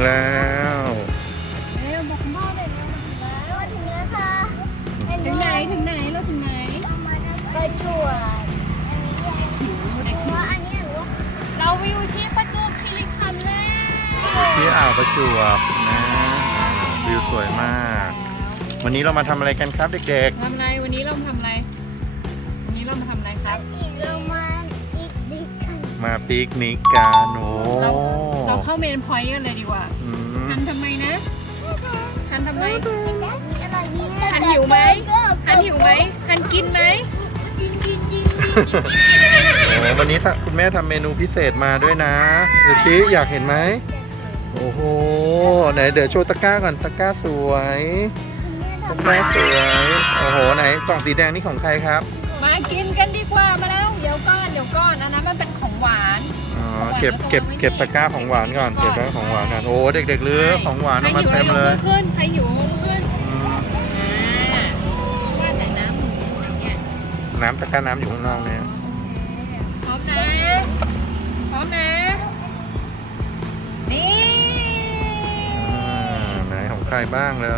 ถึงแล้วเร็วบอกคุณพ่อเลยเร็วมาถึงแล้วถึงแล้วค่ะถึงไหนถึงไหนเราถึงไหน ประจวบอันนี้ว่าอันนี้หรือว่าเราวิวที่ประจวบคีรีขันธ์แล้วที่อ่าวประจวบนะวิวสวยมาก วันนี้เรามาทำอะไรกันครับเด็กทำอะไรวันนี้เรามา มาปิกนิกกันโอ้เราเราเข้าเมนพอยต์กันเลยดีกว่าอืม ทันทำไมนะทันทำไมแบบนี้อร่อยนี่ทันหิวไหมทันหิวไหมทันกินไหมจริงจริงจริงโอ้วันนี้ถ้าคุณแม่ทำเมนูพิเศษมาด้วยนะเดี๋ยวชี้อยากเห็นไหมโอ้โหไหนเดี๋ยวโชว์ตะกร้าก่อนตะกร้าสวยตะกร้าสวยโอ้โหไหนกล่องสีแดงนี่ของใครครับ มากินกัน เก็บเก็บเก็บตะกร้าของหวานก่อนเก็บตะกร้าของหวานก่อนโอ้เด็กๆเลือกของหวานเอามาเต็มเลยใครหิวขึ้นใครหิวขึ้นอืมอ่าว่าแต่น้ำหมูเนี่ยน้ำตะกร้าน้ำอยู่ข้างนอกเนี่ยพร้อมนะพร้อมนะนี่อ่าไหนของใครบ้างเลยเร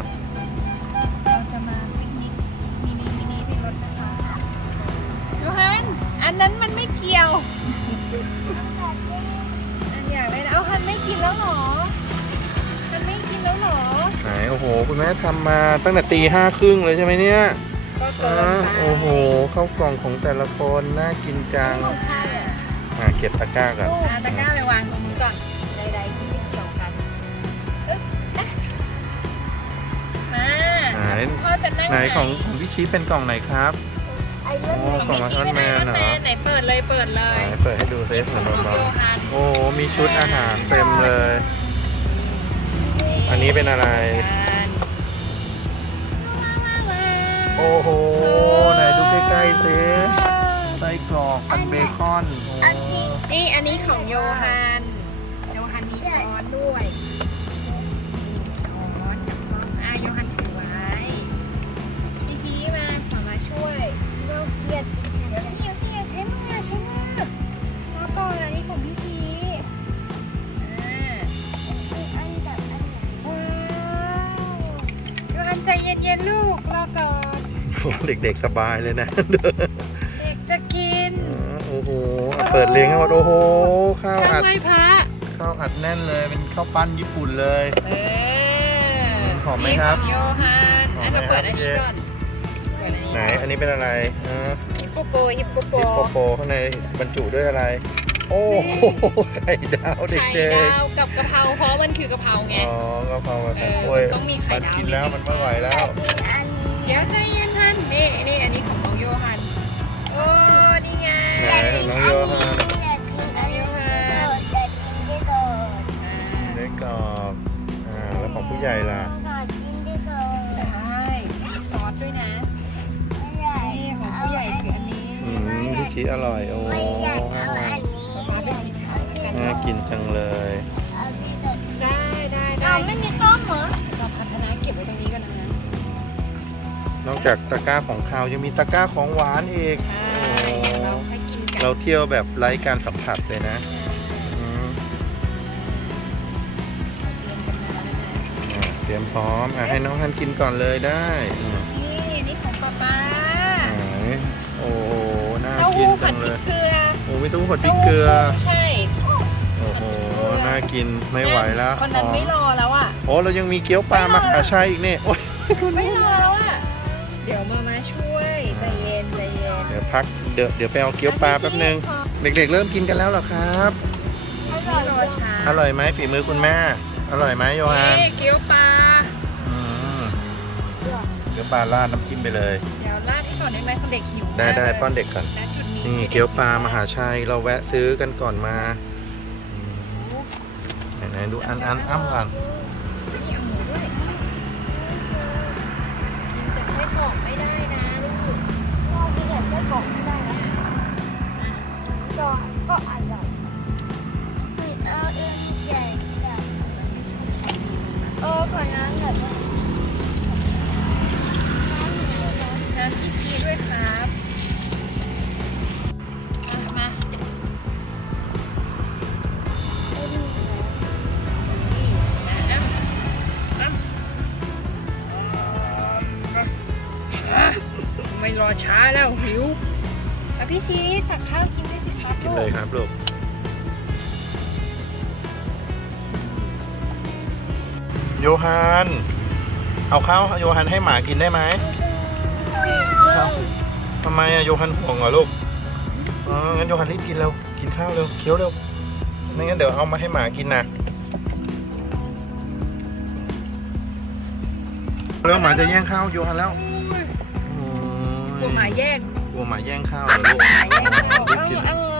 าจะมาปิกนิกมินิมินิที่รถนะคะโยฮันอันนั้นมันไม่เกี่ยว ไม่กินแล้วเหรอฮันไม่กินแล้วเหรอ ไหนโอ้โห คุณแม่ทำมาตั้งแต่ตีห้าครึ่งเลยใช่ไหมเนี่ยก็เกิอ่านไปโอ้โหข้าวกล่องของแต่ละคนน่ากินจังของใครอะอ่าเก็บตะกร้าก่อนอะตะกร้าไปวางตรงนู้นก่อนใดๆที่ไม่เกี่ยวกันอึ๊บอะมาไหน พ่อจะนั่งไหนของของพี่ชี้เป็นกล่องไหนครับ ไอ้โอ้เรื่องของของพี่ชี้ Iron เป็นไอ Man รอนเหรแมอนไหนเปิดเลยเปิดเลไหยนเปิดให้ดูเซฟหน่อยของเบาโยฮันๆโอ้โหมีชุดอาหารเต็มเลย อันนี้เป็นอะไร โอ้โหไหนดูใกล้ๆสิไส้กรอกพันเบคอนโอ้นี่อันนี้ของโยฮัน เด็กๆสบายเลยนะ เด็กจะกินโอ้โหอะเปิดเลี้ยงให้หมดโอ้โหข้าวข้าอัวดไหว้พระข้าวอัดแน่นเลย เป็นข้าวปั้นญี่ปุ่นเลย เออหอมไหมครับนี่ของโยฮันหออัมนไหมจะเปิดครับอันนี้ก่อนเปิดอันนี้ไหนอันนี้เป็นอะไรฮะฮิปโปโปฮิปโปโปฮิปโปโปข้างในบรรจุด้วยอะไร โอ้โหไข่ดาวเด็ไข่กดาวกับกะเพราเพราะมันคือกะเพราไงๆอ๋อกะเพราแบบเออโอ้ยต้องมีไข่มันดาวกินแล้วมันไม่ไหวแล้วอันนี้เดี๋ยวใจเย็ นท่านนี่นี่อันนี้ของน้องโยฮัน โอ้ นี่ไงไหนน้องโยฮานอยากกินอันนี้โดดอยากกินที่โดดอ่าเล็กกรอบอ่าแล้วของผู้ใหญ่ล่ะอยากกินที่โดดได้มีซอสด้วยนะไม่อยากนี่ของผู้ใหญ่คืออันนี้อืมพี่ชีอร่อย โอ้ไม่อยากเอาอันนี้ป๊าเป็นสีขาวแล้วกันน่ากินจังเลย นอกจากตะกร้าของข้าวยังมีตะกร้าของหวานอีก ใช่เราค่อยกินกันเราเที่ยวแบบไร้การสัมผัสเลยนะอืมอะเตรียมพร้อมอะให้น้องทันกินก่อนเลยได้อืมนี่นี่ของป๊าป๊าไหนโอ้โหน่าเต้ากินหู้จัผัดงพเลริกยเกลือโอ้ไม่ต้องหดพริกเกลือ ใช่โอ้โหน่ากินไม่ไหวแล้วคนนั้นไม่รอแล้วอะ โอ้เรายังมีเกี๊ยวปลามาอาชัยอีกนี่โอ้ยไม่รอแล้วอะ เดี๋ยวมามาช่วยใจเย็นใจเย็นเดี๋ยวพักเดี๋ยวเดี๋ยวไปเอาเกี๊ยวปลาแป๊บนึง เด็กๆเริ่มกินกันแล้วเหรอครับ ไม่รอช้าอร่อยไหมฝีมือคุณแม่ อร่อยไหมโยฮันนี่เกี๊ยวปลาอืมเกี๊ยวปลาราดน้ำจิ้มไปเลย เดี๋ยวราดให้ก่อนได้ไหมคนเด็กหิวได้ได้มากเลยป้อนเด็กก่อน ณจุดนี้นี่เกี๊ยวปลามหาชัยเราแวะซื้อกันก่อนมาไหนๆดูอันอันอ้ำก่อนนี่ ช้าแล้วหิวแล้วพี่ชีตักข้าวกินด้วยสิครับกินลูกเลยครับลูกโยฮันเอาข้าวโยฮันให้หมากินได้ไหมทำไมอะโยฮันห่วงเหรอลูกอ๋องั้นโยฮันรีบกินเร็วกินข้าวเร็วเคี้ยวเร็วไม่งั้นเดี๋ยวเอามาให้หมากินนะเร็วหมาจะแย่งข้าวโยฮันแล้วโอ้ย กลัวหมาแยกกลัวหมาแย่งข้าวเหรอลูกหมาแย่งข้าวรีบกินอัน